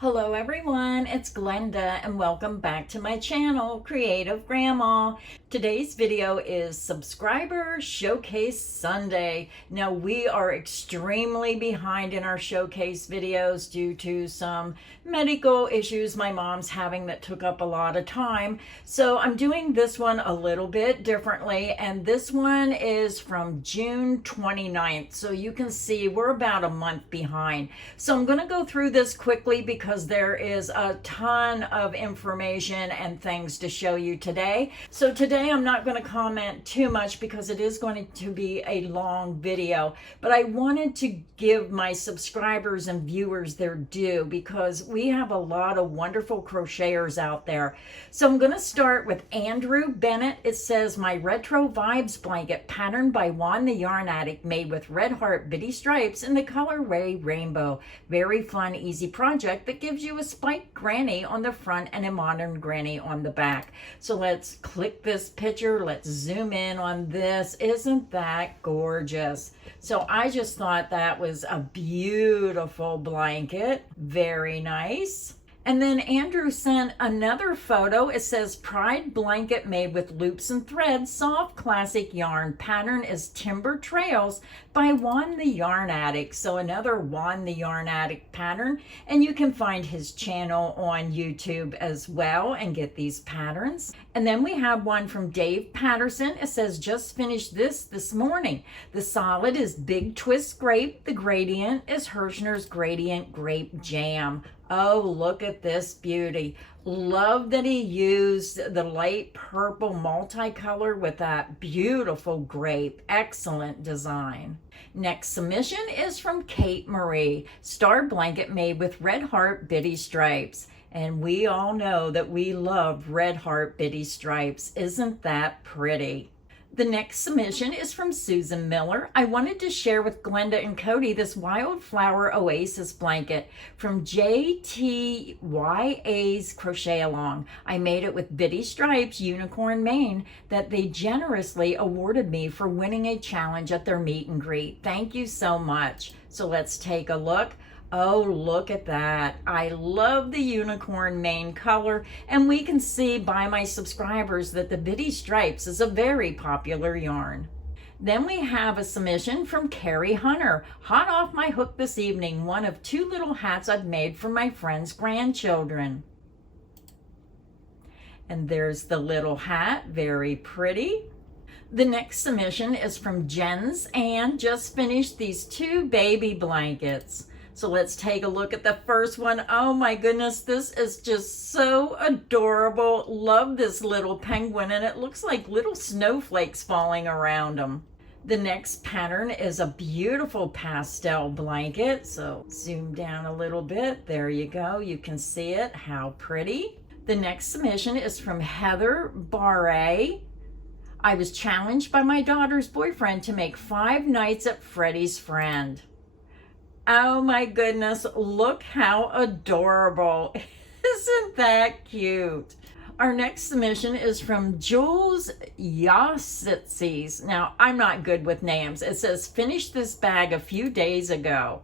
Hello everyone, it's Glenda and welcome back to my channel, Creative Grandma. Today's video is Subscriber Showcase Sunday. Now we are extremely behind in our showcase videos due to some medical issues my mom's having that took up a lot of time. So I'm doing this one a little bit differently, and this one is from June 29th. So you can see we're about a month behind. So I'm going to go through this quickly because there is a ton of information and things to show you today. So today I'm not going to comment too much because it is going to be a long video, but I wanted to give my subscribers and viewers their due because we have a lot of wonderful crocheters out there. So I'm going to start with Andrew Bennett. It says, my retro vibes blanket patterned by Juan the Yarn Addict, made with red heart bitty stripes in the colorway rainbow. Very fun, easy project that gives you a spiked granny on the front and a modern granny on the back. So let's click this picture. Let's zoom in on this. Isn't that gorgeous? So I just thought that was a beautiful blanket. Very nice. And then Andrew sent another photo. It says, Pride blanket made with loops and threads, soft classic yarn. Pattern is Timber Trails by Juan the Yarn Addict. So another Juan the Yarn Addict pattern. And you can find his channel on YouTube as well and get these patterns. And then we have one from Dave Patterson. It says, just finished this morning. The solid is Big Twist Grape. The gradient is Hirschner's Gradient Grape Jam. Oh, look at this beauty. Love that he used the light purple multicolor with that beautiful grape. Excellent design. Next submission is from Kate Marie. Star blanket made with red heart bitty stripes. And we all know that we love red heart bitty stripes. Isn't that pretty? The next submission is from Susan Miller. I wanted to share with Glenda and Cody this Wildflower Oasis blanket from JTYA's Crochet Along. I made it with Bitty Stripes Unicorn Mane that they generously awarded me for winning a challenge at their meet and greet. Thank you so much. So let's take a look. Oh, look at that. I love the unicorn mane color, and we can see by my subscribers that the Bitty Stripes is a very popular yarn. Then we have a submission from Carrie Hunter. Hot off my hook this evening, one of two little hats I've made for my friends' grandchildren. And there's the little hat, very pretty. The next submission is from Jens and just finished these two baby blankets. So let's take a look at the first one. Oh my goodness, this is just so adorable. Love this little penguin, and it looks like little snowflakes falling around him. The next pattern is a beautiful pastel blanket. So zoom down a little bit. There you go. You can see it. How pretty. The next submission is from Heather Barre. I was challenged by my daughter's boyfriend to make 5 nights at Freddy's Friend. Oh my goodness, look how adorable. Isn't that cute? Our next submission is from Jules Yassitzes. Now, I'm not good with names. It says, finished this bag a few days ago.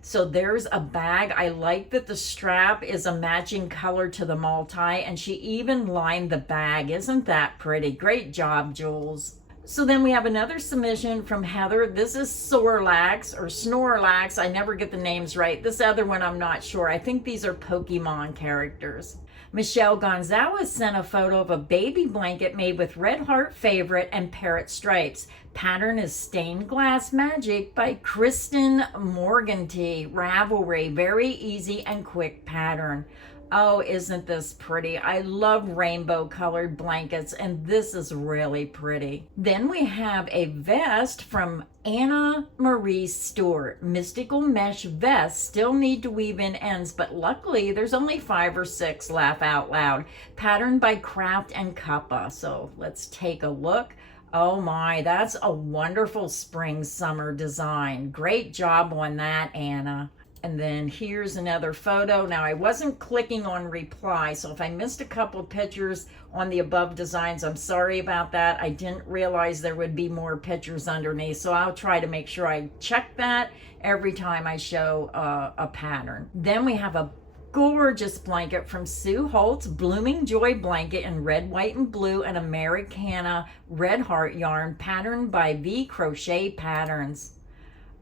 So there's a bag. I like that the strap is a matching color to the multi, and she even lined the bag. Isn't that pretty? Great job, Jules. So then we have another submission from Heather. This is Sorlax or Snorlax. I never get the names right. This other one, I'm not sure. I think these are Pokemon characters. Michelle Gonzalez sent a photo of a baby blanket made with Red Heart Favorite and Parrot Stripes. Pattern is Stained Glass Magic by Kristen Morganty. Ravelry. Very easy and quick pattern. Oh, isn't this pretty? I love rainbow colored blankets, and this is really pretty. Then we have a vest from Anna Marie Stewart. Mystical mesh vest. Still need to weave in ends, but luckily there's only 5 or 6, laugh out loud. Patterned by Craft and Kappa. So let's take a look. Oh my, that's a wonderful spring summer design. Great job on that, Anna. And then here's another photo. Now I wasn't clicking on reply, so if I missed a couple pictures on the above designs, I'm sorry about that. I didn't realize there would be more pictures underneath, so I'll try to make sure I check that every time I show a pattern. Then we have a gorgeous blanket from Sue Holt's Blooming Joy blanket in red, white, and blue, and Americana red heart yarn patterned by V Crochet Patterns.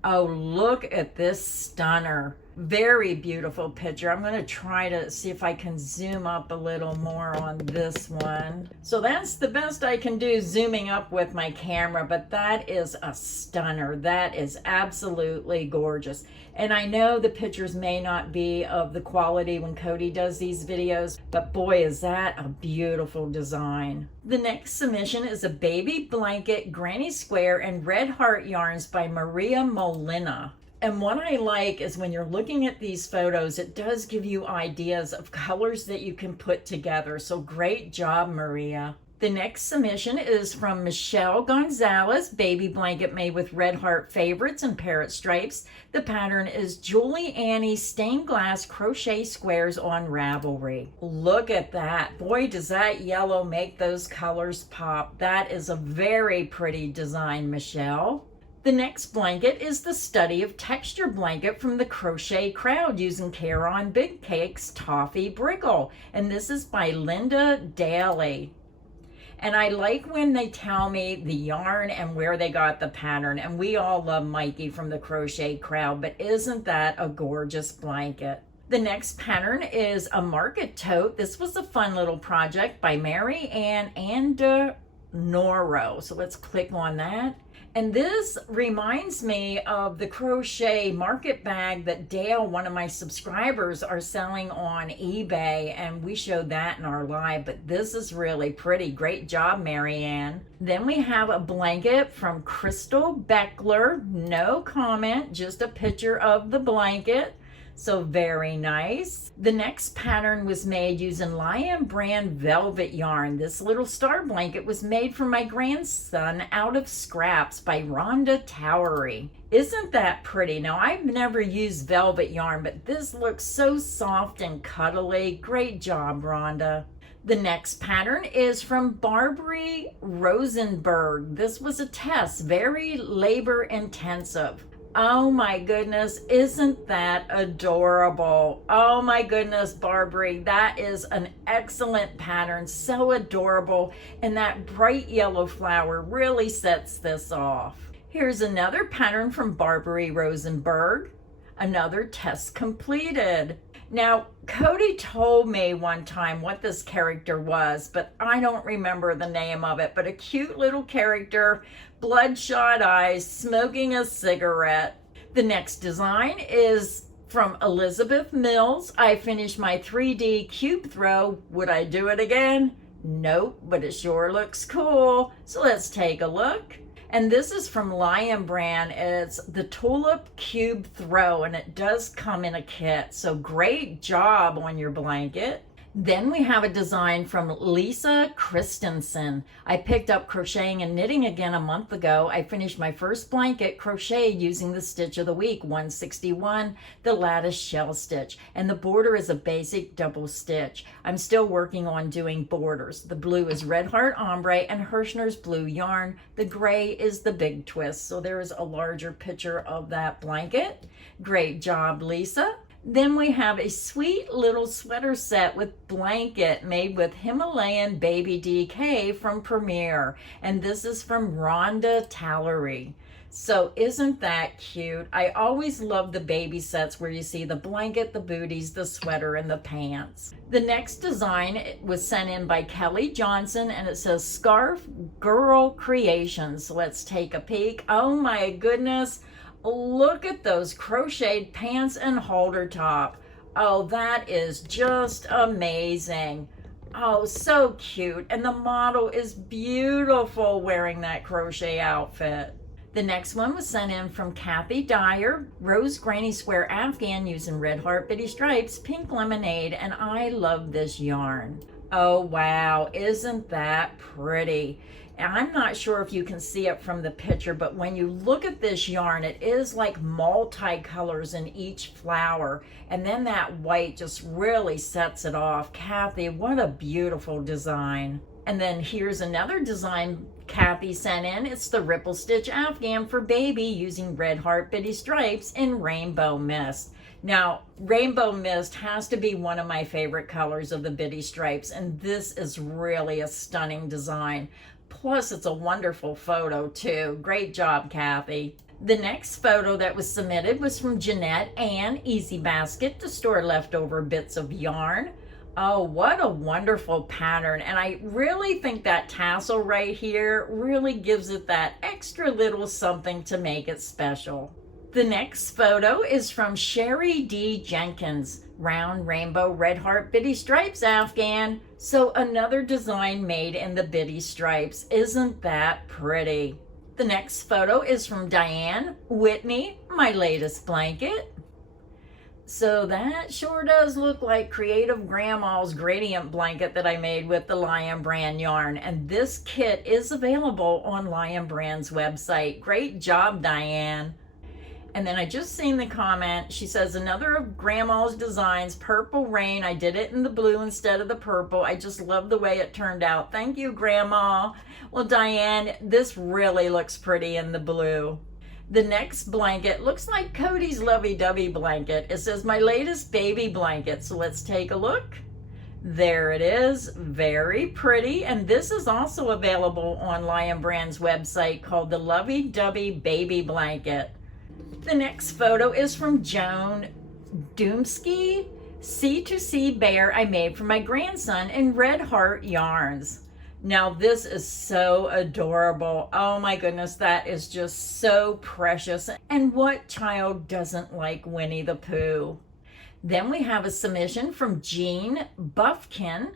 Oh, look at this stunner. Very beautiful picture. I'm going to try to see if I can zoom up a little more on this one. So that's the best I can do zooming up with my camera, but that is a stunner. That is absolutely gorgeous. And I know the pictures may not be of the quality when Cody does these videos, but boy, is that a beautiful design. The next submission is a baby blanket granny square and red heart yarns by Maria Molina. And what I like is when you're looking at these photos, it does give you ideas of colors that you can put together. So great job, Maria. The next submission is from Michelle Gonzalez, baby blanket made with red heart favorites and parrot stripes. The pattern is Julie Annie stained glass crochet squares on Ravelry. Look at that. Boy, does that yellow make those colors pop. That is a very pretty design, Michelle. The next blanket is the Study of Texture blanket from the Crochet Crowd using Care on Big Cakes Toffee Briggle. And this is by Linda Daly. And I like when they tell me the yarn and where they got the pattern. And we all love Mikey from the Crochet Crowd, but isn't that a gorgeous blanket? The next pattern is a market tote. This was a fun little project by Mary Ann Noro. So let's click on that. And this reminds me of the crochet market bag that Dale, one of my subscribers, are selling on eBay. And we showed that in our live, but this is really pretty. Great job, Marianne. Then we have a blanket from Crystal Beckler. No comment, just a picture of the blanket. So very nice. The next pattern was made using Lion brand velvet yarn. This little star blanket was made for my grandson out of scraps by Rhonda Towery. Isn't that pretty? Now, I've never used velvet yarn, but this looks so soft and cuddly. Great job, Rhonda. The next pattern is from Barbary Rosenberg. This was a test, very labor intensive. Oh my goodness, isn't that adorable? Oh my goodness, Barbary, that is an excellent pattern, so adorable, and that bright yellow flower really sets this off. Here's another pattern from Barbary Rosenberg, another test completed. Now, Cody told me one time what this character was, but I don't remember the name of it, but a cute little character, bloodshot eyes, smoking a cigarette. The next design is from Elizabeth Mills. I finished my 3D cube throw. Would I do it again? Nope, but it sure looks cool. So let's take a look. And this is from Lion brand. It's the Tulip Cube Throw, and it does come in a kit. So great job on your blanket. Then we have a design from Lisa Christensen. I picked up crocheting and knitting again a month ago. I finished my first blanket crochet using the Stitch of the Week 161, the lattice shell stitch, and the border is a basic double stitch. I'm still working on doing borders. The blue is Red Heart Ombre and Hirschner's blue yarn. The gray is the Big Twist. So there is a larger picture of that blanket. Great job, Lisa. Then we have a sweet little sweater set with blanket made with Himalayan Baby DK from Premier. And this is from Rhonda Towery. So isn't that cute? I always love the baby sets where you see the blanket, the booties, the sweater, and the pants. The next design was sent in by Kelly Johnson, and it says Scarf Girl Creations. So let's take a peek. Oh my goodness. Look at those crocheted pants and halter top. Oh, that is just amazing. Oh, so cute. And the model is beautiful wearing that crochet outfit. The next one was sent in from Kathy Dyer, Rose Granny Square Afghan using Red Heart Bitty Stripes, Pink Lemonade, and I love this yarn. Oh, wow. Isn't that pretty? And I'm not sure if you can see it from the picture, but when you look at this yarn, it is like multi-colors in each flower. And then that white just really sets it off. Kathy, what a beautiful design. And then here's another design Kathy sent in. It's the Ripple Stitch Afghan for baby using Red Heart Bitty Stripes in Rainbow Mist. Now, Rainbow Mist has to be one of my favorite colors of the Bitty Stripes, and this is really a stunning design. Plus, it's a wonderful photo, too. Great job, Kathy. The next photo that was submitted was from Jeanette Ann Easy Basket to store leftover bits of yarn. Oh, what a wonderful pattern. And I really think that tassel right here really gives it that extra little something to make it special. The next photo is from Sherry D. Jenkins, Round Rainbow Red Heart Bitty Stripes Afghan. So another design made in the Bitty Stripes. Isn't that pretty? The next photo is from Diane Whitney, My Latest Blanket. So that sure does look like Creative Grandma's gradient blanket that I made with the Lion Brand yarn. And this kit is available on Lion Brand's website. Great job, Diane. And then I just seen the comment. She says, another of Grandma's designs, Purple Rain. I did it in the blue instead of the purple. I just love the way it turned out. Thank you, Grandma. Well, Diane, this really looks pretty in the blue. The next blanket looks like Cody's lovey-dovey blanket. It says, my latest baby blanket. So let's take a look. There it is. Very pretty. And this is also available on Lion Brand's website called the Lovey-Dovey Baby Blanket. The next photo is from Joan Doomsky, C2C Bear I made for my grandson in Red Heart Yarns. Now this is so adorable. Oh my goodness, that is just so precious. And what child doesn't like Winnie the Pooh? Then we have a submission from Jean Buffkin,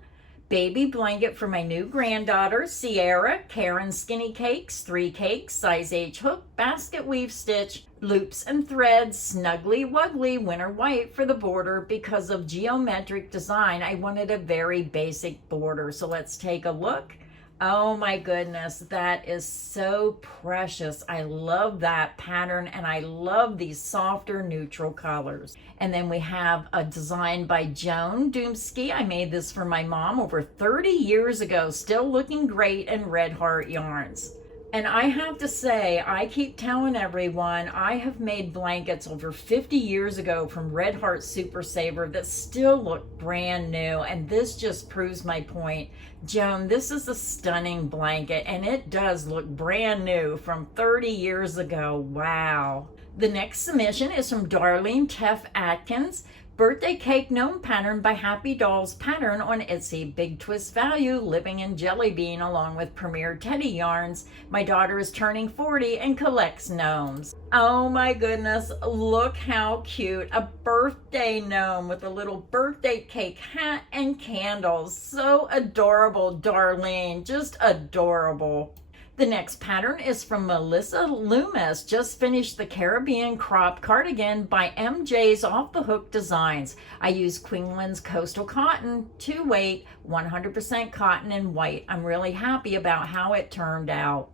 baby blanket for my new granddaughter, Sierra, Karen Skinny Cakes, 3 cakes, size H hook, basket weave stitch, loops and threads, snuggly wuggly winter white for the border. Because of geometric design, I wanted a very basic border. So let's take a look. Oh my goodness, that is so precious. I love that pattern and I love these softer neutral colors. And then we have a design by Joan Doomsky. I made this for my mom over 30 years ago, still looking great in Red Heart Yarns. And I have to say, I keep telling everyone, I have made blankets over 50 years ago from Red Heart Super Saver that still look brand new. And this just proves my point. Joan, this is a stunning blanket and it does look brand new from 30 years ago. Wow. The next submission is from Darlene Teff Atkins. Birthday Cake Gnome Pattern by Happy Dolls Pattern on Etsy. Big twist value, living in Jelly Bean along with Premier Teddy Yarns. My daughter is turning 40 and collects gnomes. Oh my goodness, look how cute. A birthday gnome with a little birthday cake hat and candles. So adorable, Darlene, just adorable. The next pattern is from Melissa Loomis. Just finished the Caribbean Crop Cardigan by MJ's Off the Hook Designs. I use Queenland's Coastal Cotton, 2 weight, 100% cotton and white. I'm really happy about how it turned out.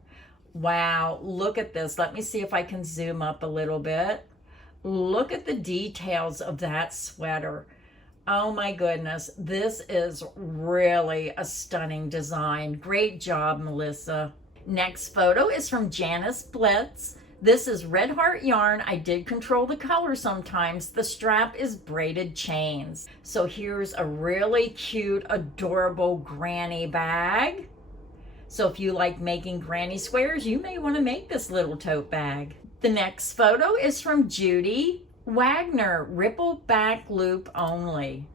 Wow, look at this. Let me see if I can zoom up a little bit. Look at the details of that sweater. Oh my goodness, this is really a stunning design. Great job, Melissa. Next photo is from Janice Blitz. This is Red Heart yarn. I did control the color sometimes. The strap is braided chains. So here's a really cute, adorable granny bag. So if you like making granny squares, you may want to make this little tote bag. The next photo is from Judy Wagner, ripple back loop only.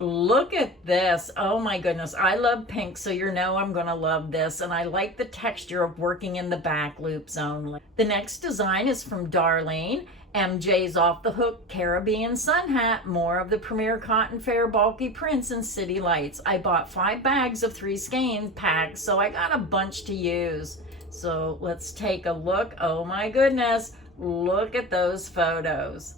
Look at this. Oh my goodness. I love pink, so you know I'm going to love this. And I like the texture of working in the back loops only. The next design is from Darlene. MJ's Off the Hook Caribbean Sun Hat. More of the Premier Cotton Fair bulky prints and city lights. I bought 5 bags of 3 skein packs, so I got a bunch to use. So let's take a look. Oh my goodness. Look at those photos.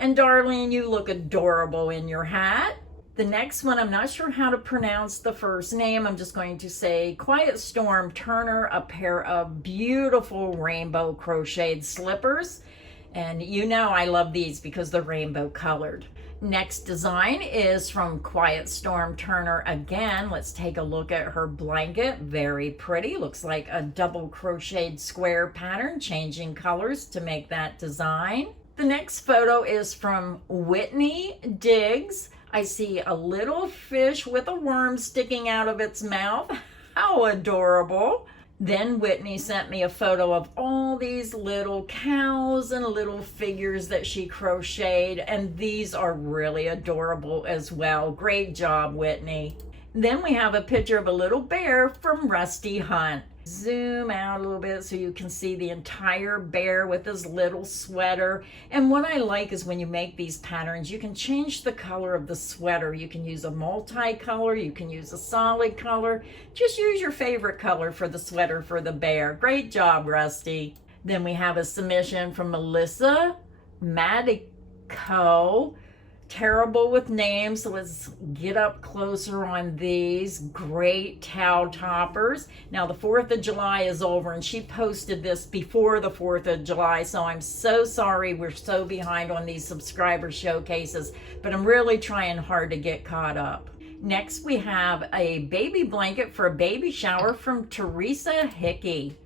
And Darlene, you look adorable in your hat. The next one, I'm not sure how to pronounce the first name. I'm just going to say Quiet Storm Turner, a pair of beautiful rainbow crocheted slippers. And you know I love these because they're rainbow colored. Next design is from Quiet Storm Turner again. Let's take a look at her blanket. Very pretty. Looks like a double crocheted square pattern, changing colors to make that design. The next photo is from Whitney Diggs. I see a little fish with a worm sticking out of its mouth. How adorable. Then Whitney sent me a photo of all these little cows and little figures that she crocheted, and these are really adorable as well. Great job, Whitney. Then we have a picture of a little bear from Rusty Hunt. Zoom out a little bit so you can see the entire bear with his little sweater. And what I like is when you make these patterns, you can change the color of the sweater. You can use a multicolor, you can use a solid color. Just use your favorite color for the sweater for the bear. Great job, Rusty. Then we have a submission from Melissa Madico. Terrible with names, so let's get up closer on these. Great towel toppers. Now the 4th of July is over, and she posted this before the 4th of July, so I'm so sorry we're so behind on these subscriber showcases, but I'm really trying hard to get caught up. Next we have a baby blanket for a baby shower from Teresa Hickey.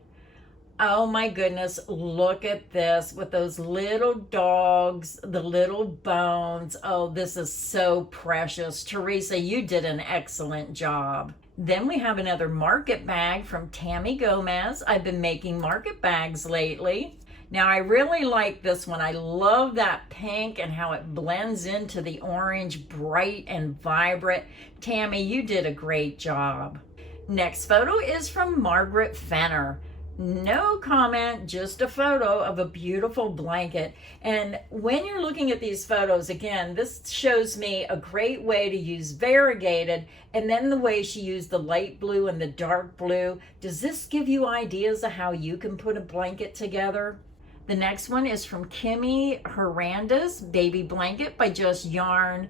Oh my goodness, look at this with those little dogs, the little bones. Oh, this is so precious. Teresa, you did an excellent job. Then we have another market bag from Tammy Gomez. I've been making market bags lately. Now I really like this one. I love that pink and how it blends into the orange, bright and vibrant. Tammy, you did a great job. Next photo is from Margaret Fenner. No comment, just a photo of a beautiful blanket. And when you're looking at these photos, again, this shows me a great way to use variegated, and then the way she used the light blue and the dark blue. Does this give you ideas of how you can put a blanket together? The next one is from Kimmy Hernandez, Baby Blanket by Just Yarn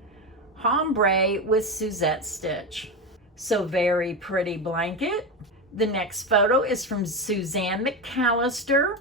Ombre with Suzette Stitch. So very pretty blanket. The next photo is from Suzanne McAllister.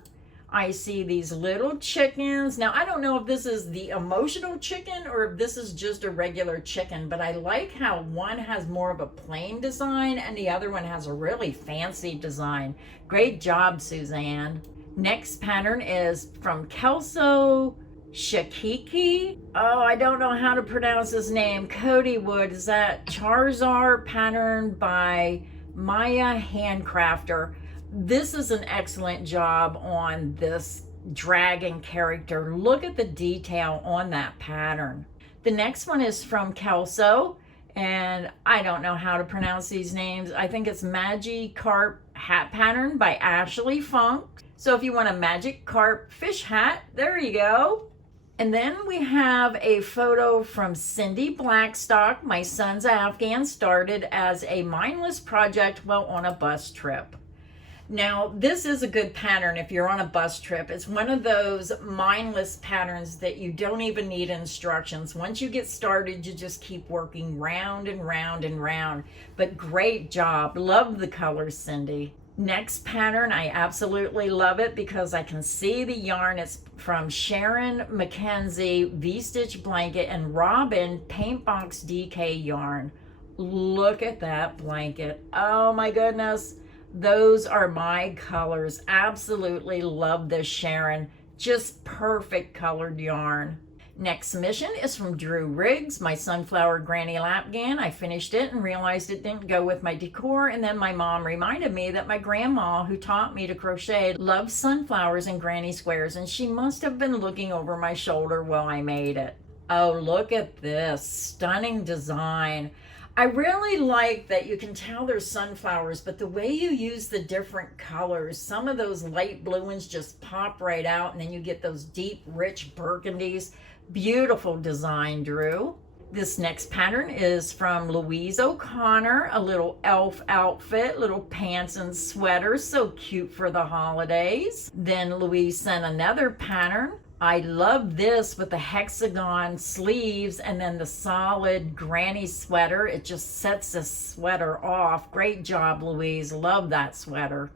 I see these little chickens. Now, I don't know if this is the emotional chicken or if this is just a regular chicken, but I like how one has more of a plain design and the other one has a really fancy design. Great job, Suzanne. Next pattern is from Kelso Shakiki. Oh, I don't know how to pronounce his name. Cody Wood. Is that Charizard pattern by Maya Handcrafter? This is an excellent job on this dragon character. Look at the detail on that pattern. The next one is from Kelso, and I don't know how to pronounce these names. I think it's Magikarp hat pattern by Ashley Funk. So if you want a Magikarp fish hat, there you go. And then we have a photo from Cindy Blackstock. My son's Afghan started as a mindless project while on a bus trip. Now, this is a good pattern if you're on a bus trip. It's one of those mindless patterns that you don't even need instructions. Once you get started, you just keep working round and round and round. But great job. Love the colors, Cindy. Next pattern, I absolutely love it because I can see the yarn. It's from Sharon McKenzie V-Stitch Blanket and Robin Paintbox DK yarn. Look at that blanket. Oh my goodness. Those are my colors. Absolutely love this, Sharon. Just perfect colored yarn. Next submission is from Drew Riggs, my sunflower granny lapgan. I finished it and realized it didn't go with my decor, and then my mom reminded me that my grandma, who taught me to crochet, loves sunflowers and granny squares, and she must have been looking over my shoulder while I made it. Oh, look at this stunning design. I really like that you can tell they're sunflowers, but the way you use the different colors, some of those light blue ones just pop right out, and then you get those deep, rich burgundies. Beautiful design, Drew. This next pattern is from Louise O'Connor, a little elf outfit, little pants and sweater, so cute for the holidays. Then Louise sent another pattern. I love this with the hexagon sleeves and then the solid granny sweater. It just sets the sweater off. Great job, Louise. Love that sweater.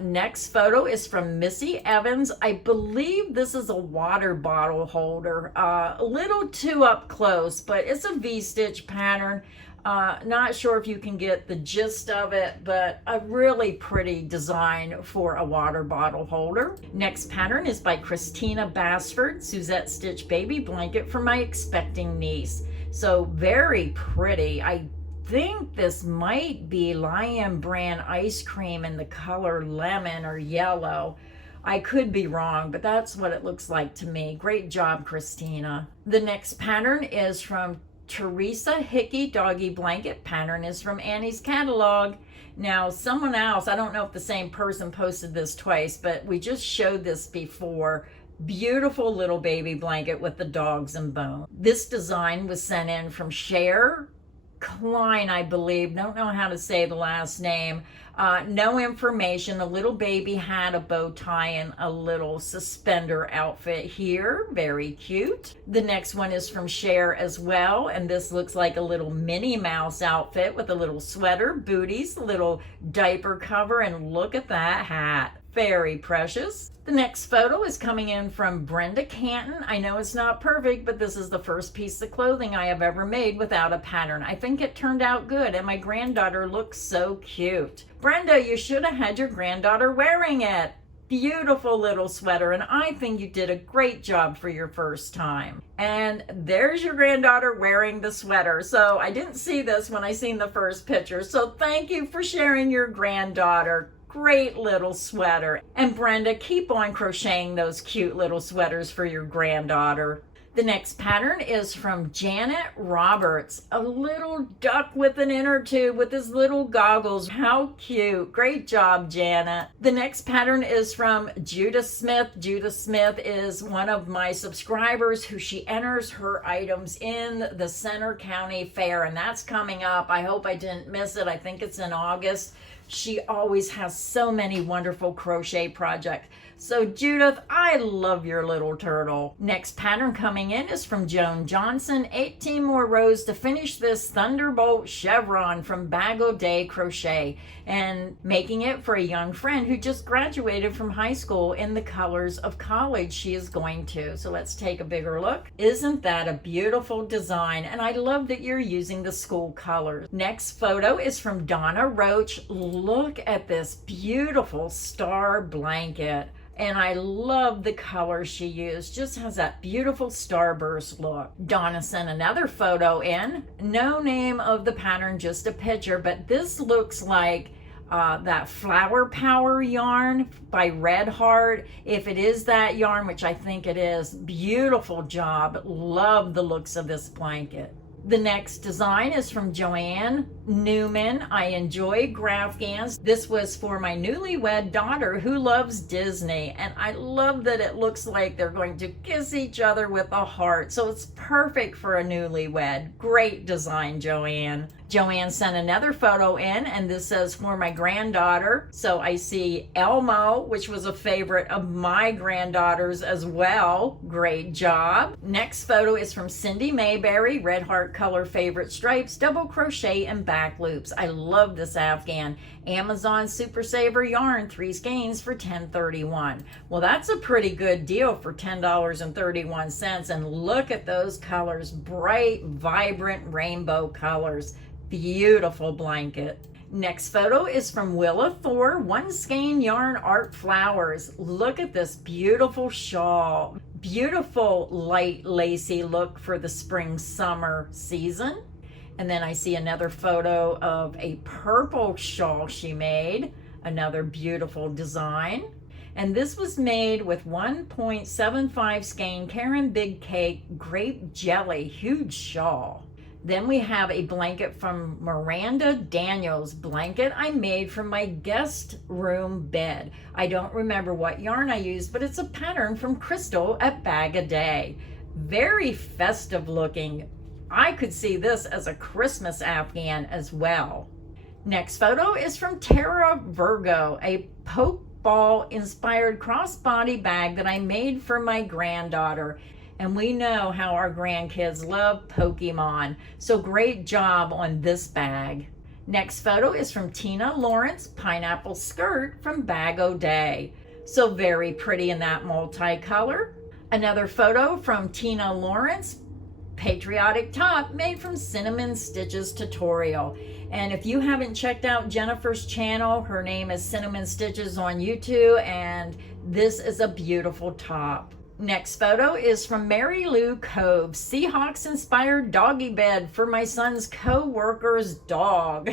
Next photo is from Missy Evans. I believe this is a water bottle holder. A little too up close, but it's a V-stitch pattern. Not sure if you can get the gist of it, but a really pretty design for a water bottle holder. Next pattern is by Christina Basford, Suzette Stitch Baby Blanket for my expecting niece. So very pretty. I think this might be Lion brand ice cream in the color lemon or yellow. I could be wrong, but that's what it looks like to me. Great job, Christina. The next pattern is from Teresa Hickey Doggy Blanket. Pattern is from Annie's catalog. Now, someone else, I don't know if the same person posted this twice, but we just showed this before. Beautiful little baby blanket with the dogs and bone. This design was sent in from Cher Klein, I believe. Don't know how to say the last name. No information. The little baby had a bow tie and a little suspender outfit here. Very cute. The next one is from Cher as well, and this looks like a little Minnie Mouse outfit with a little sweater, booties, a little diaper cover, and look at that hat. Very precious. The next photo is coming in from Brenda Canton. I know it's not perfect, but this is the first piece of clothing I have ever made without a pattern. I think it turned out good, and my granddaughter looks so cute. Brenda, you should have had your granddaughter wearing it. Beautiful little sweater, and I think you did a great job for your first time. And there's your granddaughter wearing the sweater. So I didn't see this when I seen the first picture. So thank you for sharing your granddaughter. Great little sweater. And Brenda, keep on crocheting those cute little sweaters for your granddaughter. The next pattern is from Janet Roberts, a little duck with an inner tube with his little goggles. How cute. Great job, Janet. The next pattern is from Judith Smith. Judith Smith is one of my subscribers who she enters her items in the Center County Fair, and that's coming up. I hope I didn't miss it. I think it's in August. She always has so many wonderful crochet projects. So Judith, I love your little turtle. Next pattern coming in is from Joan Johnson. 18 more rows to finish this Thunderbolt chevron from Bag O' Day Crochet, and making it for a young friend who just graduated from high school in the colors of college she is going to. So let's take a bigger look. Isn't that a beautiful design? And I love that you're using the school colors. Next photo is from Donna Roach. Look at this beautiful star blanket. And I love the color she used. Just has that beautiful starburst look. Donna sent another photo in. No name of the pattern, just a picture. But this looks like that Flower Power yarn by Red Heart. If it is that yarn, which I think it is, beautiful job. Love the looks of this blanket. The next design is from Joanne Newman. I enjoy Grafgans. This was for my newlywed daughter who loves Disney, and I love that it looks like they're going to kiss each other with a heart. So it's perfect for a newlywed. Great design, Joanne. Joanne sent another photo in, and this says for my granddaughter. So I see Elmo, which was a favorite of my granddaughter's as well. Great job. Next photo is from Cindy Mayberry, Red Heart color favorite stripes, double crochet and back loops. I love this Afghan. Amazon Super Saver yarn, 3 skeins for $10.31. Well, that's a pretty good deal for $10.31. And look at those colors, bright, vibrant rainbow colors. Beautiful blanket. Next photo is from Willa Thor, 1 skein yarn art flowers. Look at this beautiful shawl. Beautiful light lacy look for the spring summer season. And then I see another photo of a purple shawl she made. Another beautiful design. And this was made with 1.75 skein Karen Big Cake grape jelly, huge shawl. Then we have a blanket from Miranda Daniels, blanket I made from my guest room bed. I don't remember what yarn I used, but it's a pattern from Crystal at Bag O' Day. Very festive looking. I could see this as a Christmas Afghan as well. Next photo is from Tara Virgo, a poke ball inspired crossbody bag that I made for my granddaughter. And we know how our grandkids love Pokemon. So great job on this bag. Next photo is from Tina Lawrence, pineapple skirt from Bag O' Day. So very pretty in that multicolor. Another photo from Tina Lawrence, patriotic top made from Cinnamon Stitches tutorial. And if you haven't checked out Jennifer's channel, her name is Cinnamon Stitches on YouTube, and this is a beautiful top. Next photo is from Mary Lou Cove, Seahawks inspired doggy bed for my son's co-worker's dog.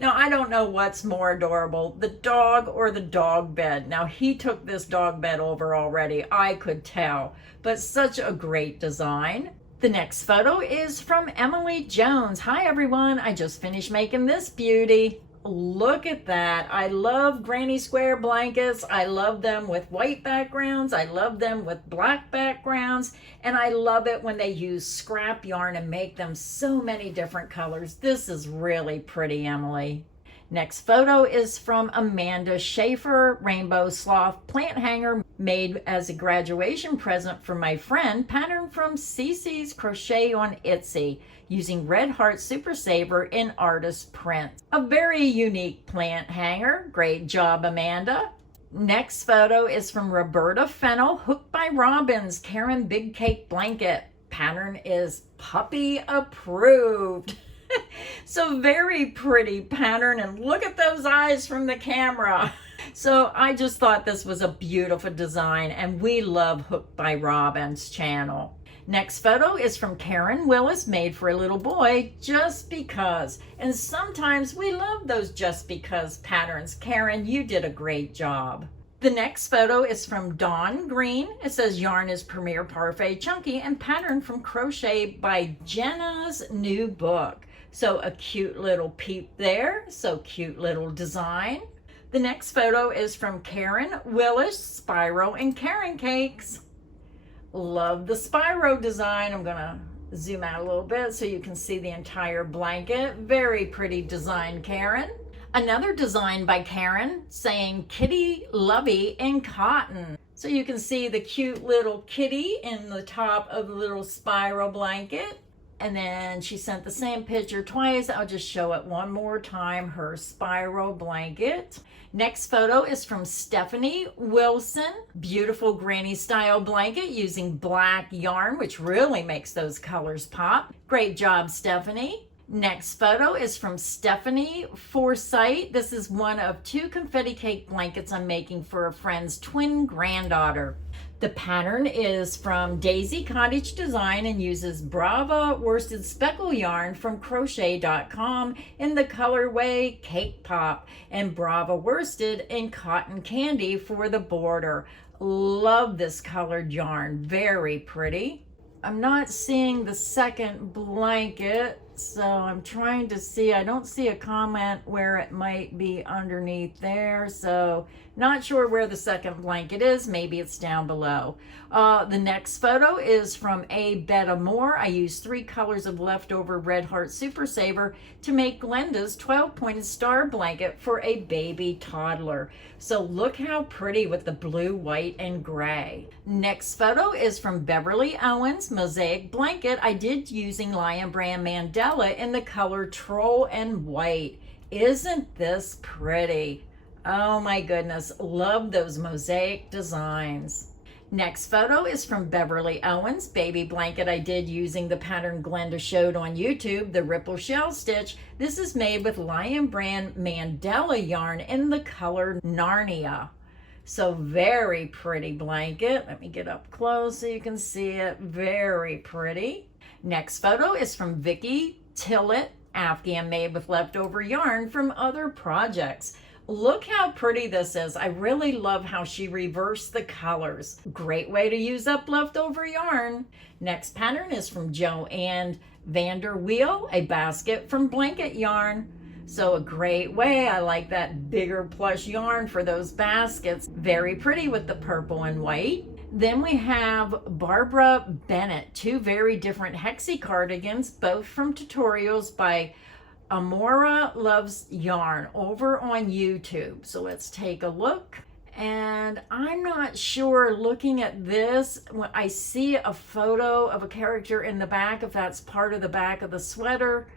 Now, I don't know what's more adorable, the dog or the dog bed. Now, he took this dog bed over already, I could tell, but such a great design. The next photo is from Emily Jones. Hi everyone, I just finished making this beauty. Look at that. I love granny square blankets. I love them with white backgrounds. I love them with black backgrounds. And I love it when they use scrap yarn and make them so many different colors. This is really pretty, Emily. Next photo is from Amanda Schaefer, Rainbow Sloth plant hanger made as a graduation present for my friend, patterned from Cece's Crochet on Etsy, using Red Heart Super Saver in artist print. A very unique plant hanger. Great job, Amanda. Next photo is from Roberta Fennell, Hooked by Robins, Karen Big Cake Blanket. Pattern is puppy approved. So very pretty pattern, and look at those eyes from the camera. So I just thought this was a beautiful design, and we love Hooked by Robins channel. Next photo is from Karen Willis, made for a little boy, just because. And sometimes we love those just because patterns. Karen, you did a great job. The next photo is from Dawn Green. It says yarn is Premier Parfait Chunky and patterned from Crochet by Jenna's New Book. So a cute little peep there. So cute little design. The next photo is from Karen Willis, Spyro and Karen Cakes. Love the Spyro design. I'm gonna zoom out a little bit so you can see the entire blanket. Very pretty design, Karen. Another design by Karen saying Kitty Lovey in cotton. So you can see the cute little kitty in the top of the little Spyro blanket. And then she sent the same picture twice. I'll just show it one more time, her Spyro blanket. Next photo is from Stephanie Wilson. Beautiful granny style blanket using black yarn, which really makes those colors pop. Great job, Stephanie. Next photo is from Stephanie Forsythe. This is one of 2 confetti cake blankets I'm making for a friend's twin granddaughter. The pattern is from Daisy Cottage Design and uses Brava worsted speckle yarn from crochet.com in the colorway Cake Pop and Brava worsted in Cotton Candy for the border. Love this colored yarn, very pretty. I'm not seeing the second blanket, so I'm trying to see. I don't see a comment where it might be underneath there, so not sure where the second blanket is. Maybe it's down below. The next photo is from A. Betta Moore. I used 3 colors of leftover Red Heart Super Saver to make Glenda's 12-pointed star blanket for a baby toddler. So look how pretty with the blue, white, and gray. Next photo is from Beverly Owens, Mosaic Blanket I did using Lion Brand Mandela in the color Troll and White. Isn't this pretty? Oh my goodness, love those mosaic designs. Next photo is from Beverly Owens, baby blanket I did using the pattern Glenda showed on YouTube, the Ripple Shell Stitch. This is made with Lion Brand Mandela yarn in the color Narnia. So very pretty blanket. Let me get up close so you can see it. Very pretty. Next photo is from Vicki Tillett, Afghan made with leftover yarn from other projects. Look how pretty this is. I really love how she reversed the colors. Great way to use up leftover yarn. Next pattern is from Joanne Vanderweel, a basket from Blanket Yarn. So a great way. I like that bigger plush yarn for those baskets. Very pretty with the purple and white. Then we have Barbara Bennett, 2 very different hexie cardigans, both from tutorials by Amora Loves Yarn over on YouTube. So let's take a look. And I'm not sure, looking at this, when I see a photo of a character in the back, if that's part of the back of the sweater.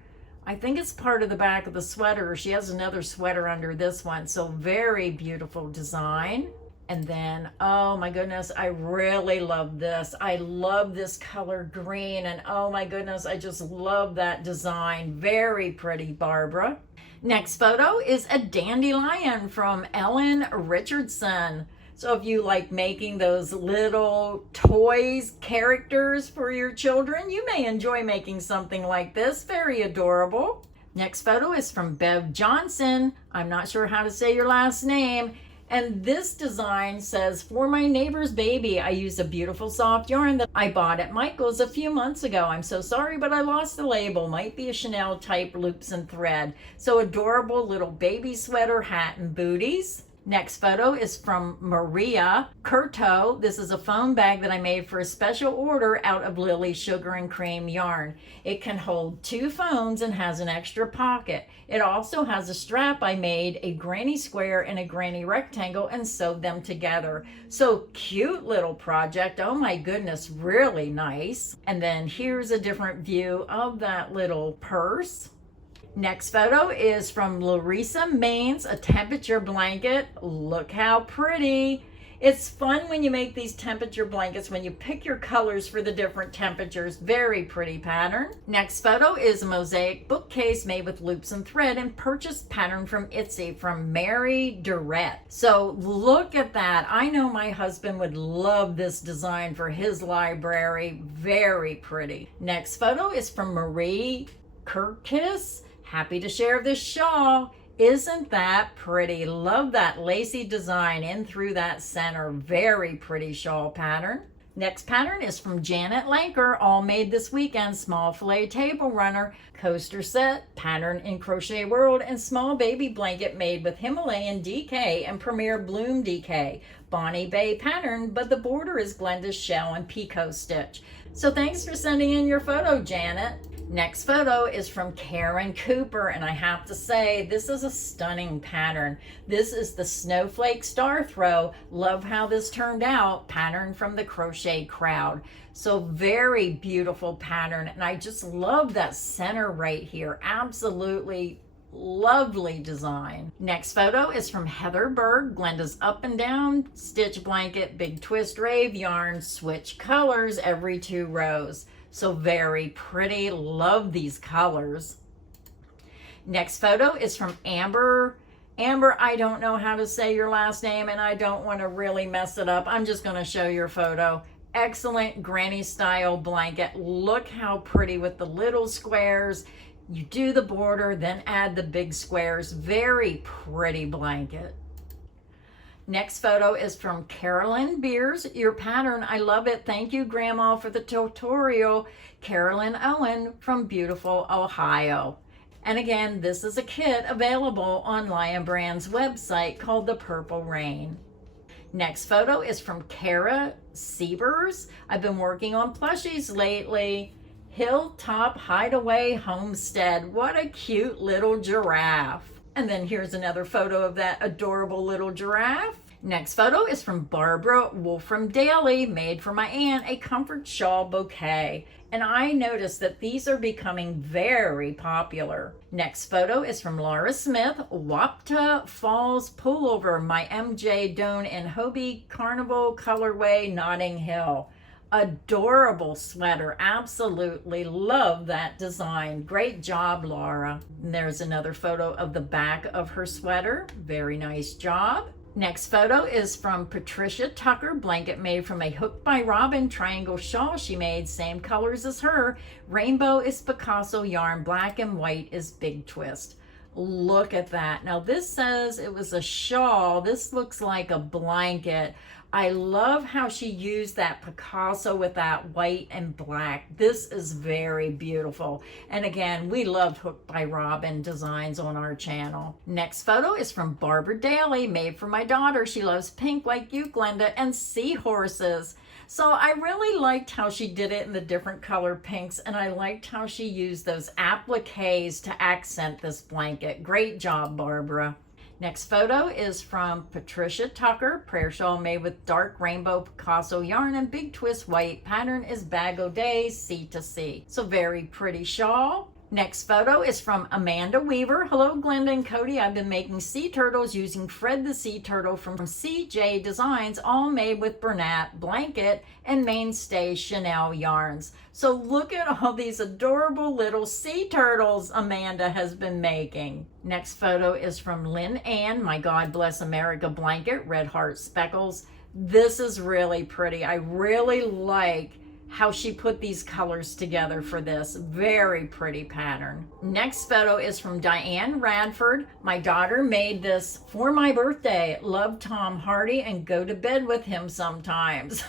I think it's part of the back of the sweater. She has another sweater under this one. So very beautiful design. And then, oh my goodness, I really love this. I love this color green, and oh my goodness, I just love that design. Very pretty, Barbara. Next photo is a dandelion from Ellen Richardson. So if you like making those little toys, characters for your children, you may enjoy making something like this. Very adorable. Next photo is from Bev Johnson. I'm not sure how to say your last name. And this design says, for my neighbor's baby, I used a beautiful soft yarn that I bought at Michael's a few months ago. I'm so sorry, but I lost the label. Might be a Chanel type loops and thread. So adorable little baby sweater, hat, and booties. Next photo is from Maria Curto. This is a foam bag that I made for a special order out of Lily Sugar and Cream yarn. It can hold 2 phones and has an extra pocket. It also has a strap. I made a granny square and a granny rectangle and sewed them together. So cute little project. Oh my goodness, really nice. And then here's a different view of that little purse. Next photo is from Larissa Maines, a temperature blanket. Look how pretty. It's fun when you make these temperature blankets, when you pick your colors for the different temperatures. Very pretty pattern. Next photo is a mosaic bookcase made with loops and thread and purchased pattern from Etsy from Mary Durrett. So look at that. I know my husband would love this design for his library. Very pretty. Next photo is from Marie Kirkis. Happy to share this shawl. Isn't that pretty? Love that lacy design in through that center. Very pretty shawl pattern. Next pattern is from Janet Lanker, all made this weekend. Small filet table runner, coaster set, pattern in Crochet World, and small baby blanket made with Himalayan DK and Premier Bloom DK. Bonnie Bay pattern, but the border is Glenda's shell and picot stitch. So thanks for sending in your photo, Janet. Next photo is from Karen Cooper, and I have to say, this is a stunning pattern. This is the Snowflake Star Throw. Love how this turned out. Pattern from the Crochet Crowd. So very beautiful pattern, and I just love that center right here. Absolutely lovely design. Next photo is from Heather Berg, Glenda's Up and Down Stitch Blanket, Big Twist Rave yarn, switch colors every 2 rows. So very pretty. Love these colors. Next photo is from Amber. Amber, I don't know how to say your last name, and I don't want to really mess it up. I'm just going to show your photo. Excellent granny style blanket. Look how pretty with the little squares. You do the border, then add the big squares. Very pretty blanket. Next photo is from Carolyn Beers. Your pattern, I love it. Thank you, Grandma, for the tutorial. Carolyn Owen from beautiful Ohio. And again, this is a kit available on Lion Brand's website called The Purple Rain. Next photo is from Kara Siebers. I've been working on plushies lately. Hilltop Hideaway Homestead. What a cute little giraffe. And then here's another photo of that adorable little giraffe. Next photo is from Barbara Wolfram Daly, made for my aunt, a comfort shawl bouquet. And I noticed that these are becoming very popular. Next photo is from Laura Smith, Wapta Falls Pullover, my MJ Doan and Hobie Carnival colorway, Notting Hill. Adorable sweater. Absolutely love that design. Great job, Laura. And there's another photo of the back of her sweater. Very nice job. Next photo is from Patricia Tucker, blanket made from a Hook by Robin triangle shawl she made, same colors as her. Rainbow is Picasso yarn, black and white is Big Twist. Look at that. Now this says it was a shawl. This looks like a blanket. I love how she used that Picasso with that white and black. This is very beautiful. And again, we love Hook by Robin designs on our channel. Next photo is from Barbara Daly, made for my daughter. She loves pink like you, Glenda, and seahorses. So I really liked how she did it in the different color pinks, and I liked how she used those appliques to accent this blanket. Great job, Barbara. Next photo is from Patricia Tucker, prayer shawl made with dark rainbow Picasso yarn and big twist white. Pattern is Bag O' Day, C to C. So very pretty shawl. Next photo is from Amanda Weaver. Hello, Glenda and Cody. I've been making sea turtles using Fred the Sea Turtle from CJ Designs, all made with Bernat blanket and mainstay Chanel yarns. So look at all these adorable little sea turtles Amanda has been making. Next photo is from Lynn Ann, my God Bless America blanket, red heart speckles. This is really pretty. I really like how she put these colors together for this. Very pretty pattern. Next photo is from Diane Radford. My daughter made this for my birthday. Love Tom Hardy and go to bed with him sometimes.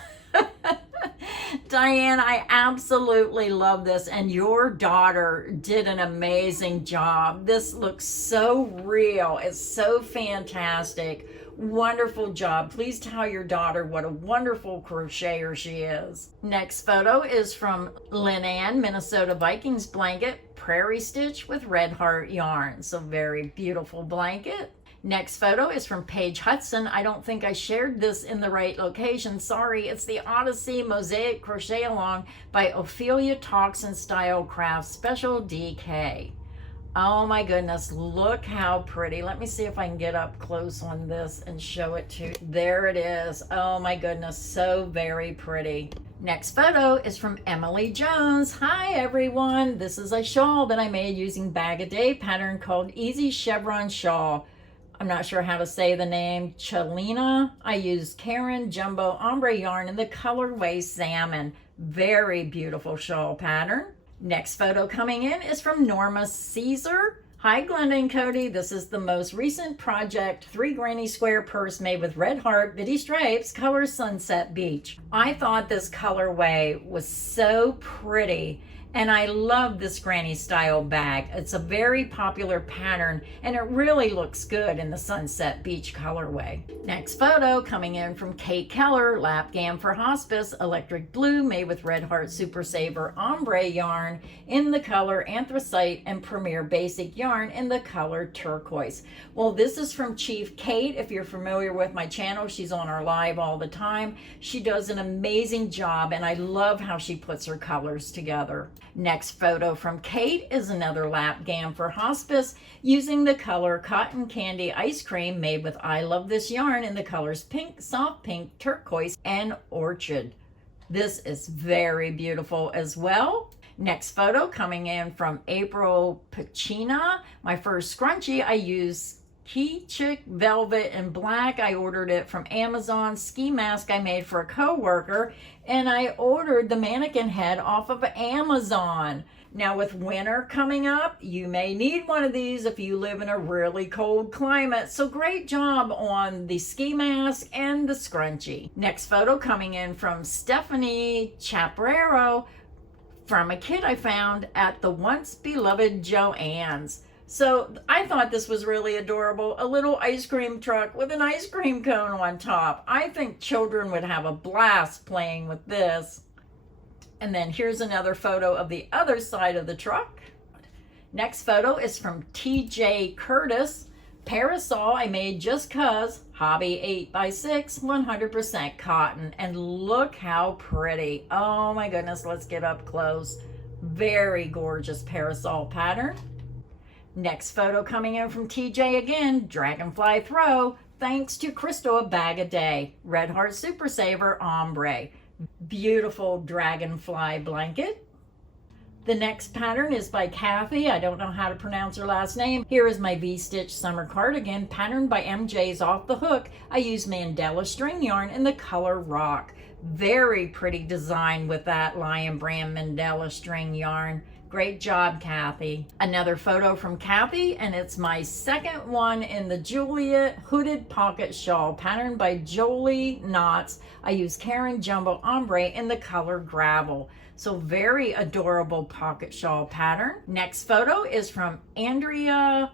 Diane, I absolutely love this, and your daughter did an amazing job. This looks so real. It's so fantastic. Wonderful job. Please tell your daughter what a wonderful crocheter she is. Next photo is from Lynn Ann, Minnesota Vikings blanket, prairie stitch with red heart yarn. So very beautiful blanket. Next photo is from Paige Hudson. I don't think I shared this in the right location. Sorry, it's the Odyssey Mosaic Crochet Along by Ophelia Talks and Style Crafts Special DK. Oh my goodness, look how pretty. Let me see if I can get up close on this and show it to you. There it is. Oh my goodness, so very pretty. Next photo is from Emily Jones. Hi everyone. This is a shawl that I made using Bag a Day pattern called Easy Chevron Shawl. I'm not sure how to say the name, Chalina. I used Karen Jumbo Ombre yarn in the colorway Salmon. Very beautiful shawl pattern. Next photo coming in is from Norma Caesar. Hi Glenda and Cody, this is the most recent project 3 granny square purse made with red heart, bitty stripes, color Sunset Beach. I thought this colorway was so pretty, and I love this granny style bag. It's a very popular pattern, and it really looks good in the Sunset Beach colorway. Next photo coming in from Kate Keller, Lap Gam for Hospice, electric blue made with Red Heart Super Saver ombre yarn in the color Anthracite and Premier Basic yarn in the color Turquoise. Well, this is from Chief Kate. If you're familiar with my channel, she's on our live all the time. She does an amazing job, and I love how she puts her colors together. Next photo from Kate is another Lap Gam for Hospice using the color Cotton Candy Ice Cream made with I Love This Yarn in the colors pink, soft pink, turquoise, and orchid. This is very beautiful as well. Next photo coming in from April Pacina. My first scrunchie, I used Key Chick Velvet in black. I ordered it from Amazon. Ski mask I made for a coworker, and I ordered the mannequin head off of Amazon. Now with winter coming up, you may need one of these if you live in a really cold climate. So great job on the ski mask and the scrunchie. Next photo coming in from Stephanie Chaparero from a kit I found at the once beloved Joann's. So I thought this was really adorable. A little ice cream truck with an ice cream cone on top. I think children would have a blast playing with this. And then here's another photo of the other side of the truck. Next photo is from TJ Curtis. Parasol I made just cuz, hobby 8x6, 100% cotton. And look how pretty. Oh my goodness, let's get up close. Very gorgeous parasol pattern. Next photo coming in from TJ again, Dragonfly Throw, thanks to Crystal, a Bag a Day, Red Heart Super Saver ombre. Beautiful dragonfly blanket. The next pattern is by Kathy. I don't know how to pronounce her last name. Here is my V-Stitch summer cardigan patterned by MJ's Off the Hook. I use Mandela string yarn in the color Rock. Very pretty design with that Lion Brand Mandela string yarn. Great job, Kathy. Another photo from Kathy, and it's my second one in the Juliet Hooded Pocket Shawl, patterned by Jolie Knots. I use Karen Jumbo Ombre in the color Gravel. So very adorable pocket shawl pattern. Next photo is from Andrea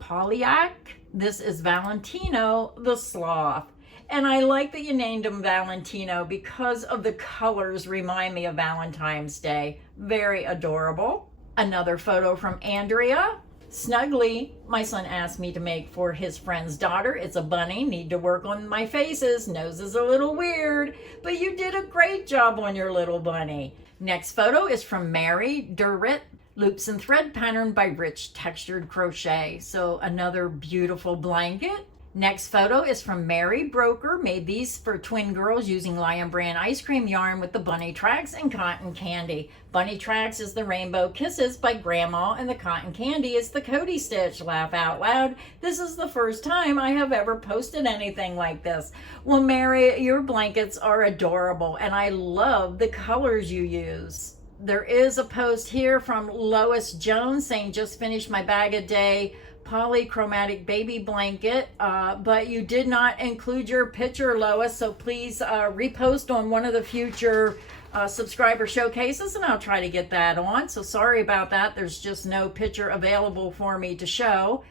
Polyak. This is Valentino the Sloth. And I like that you named him Valentino because of the colors remind me of Valentine's Day. Very adorable. Another photo from Andrea. Snuggly, my son asked me to make for his friend's daughter. It's a bunny. Need to work on my faces. Nose is a little weird, but you did a great job on your little bunny. Next photo is from Mary Durrett. Loops and thread pattern by Rich Textured Crochet. So another beautiful blanket. Next photo is from Mary Broker. Made these for twin girls using Lion Brand ice cream yarn with the bunny tracks and cotton candy. Bunny tracks is the Rainbow Kisses by Grandma, and the cotton candy is the Cody stitch. Laugh out loud. This is the first time I have ever posted anything like this. Well, Mary, your blankets are adorable, and I love the colors you use. There is a post here from Lois Jones saying, just finished my bag a day polychromatic baby blanket, but you did not include your picture, Lois, so please repost on one of the future subscriber showcases and I'll try to get that on. So sorry about that, there's just no picture available for me to show.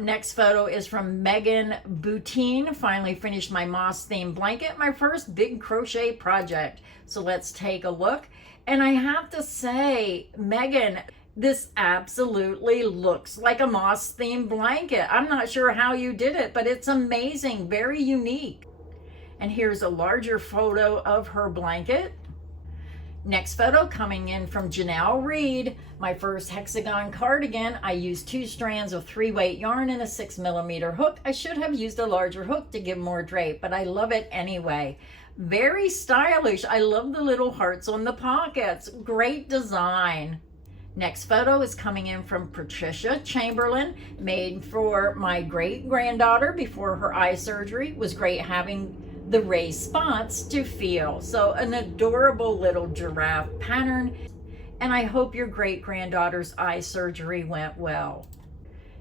Next photo is from Megan Boutine. Finally finished my moss themed blanket, my first big crochet project. So let's take a look. And I have to say, Megan, this absolutely looks like a moss themed blanket. I'm not sure how you did it, but it's amazing, very unique. And here's a larger photo of her blanket. Next photo coming in from Janelle Reed, my first hexagon cardigan. I used 2 strands of 3-weight yarn and a 6mm hook. I should have used a larger hook to give more drape, but I love it anyway. Very stylish. I love the little hearts on the pockets. Great design. Next photo is coming in from Patricia Chamberlain, made for my great-granddaughter before her eye surgery. Was great having the raised spots to feel. So an adorable little giraffe pattern, and I hope your great-granddaughter's eye surgery went well.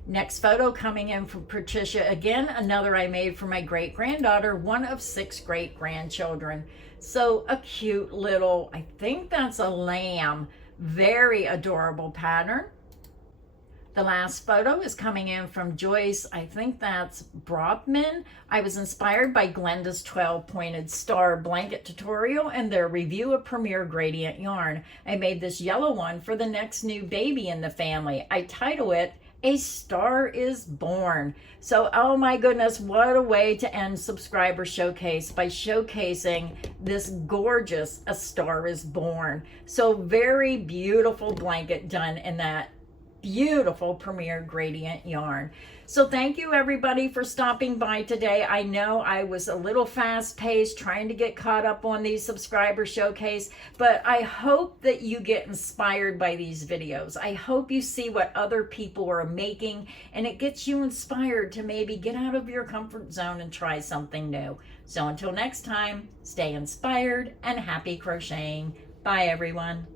Next photo coming in from Patricia again, another I made for my great-granddaughter, one of 6 great-grandchildren. So a cute little, I think that's a lamb, very adorable pattern. The last photo is coming in from Joyce, I think that's Brobman. I was inspired by Glenda's 12 pointed star blanket tutorial and their review of Premier Gradient yarn. I made this yellow one for the next new baby in the family. I title it A Star is Born. So, oh my goodness, what a way to end subscriber showcase by showcasing this gorgeous A Star is Born. So very beautiful blanket done in that beautiful Premier Gradient yarn. So thank you everybody for stopping by today. I know I was a little fast-paced trying to get caught up on these subscriber showcase, but I hope that you get inspired by these videos. I hope you see what other people are making and it gets you inspired to maybe get out of your comfort zone and try something new. So until next time, stay inspired and happy crocheting. Bye everyone.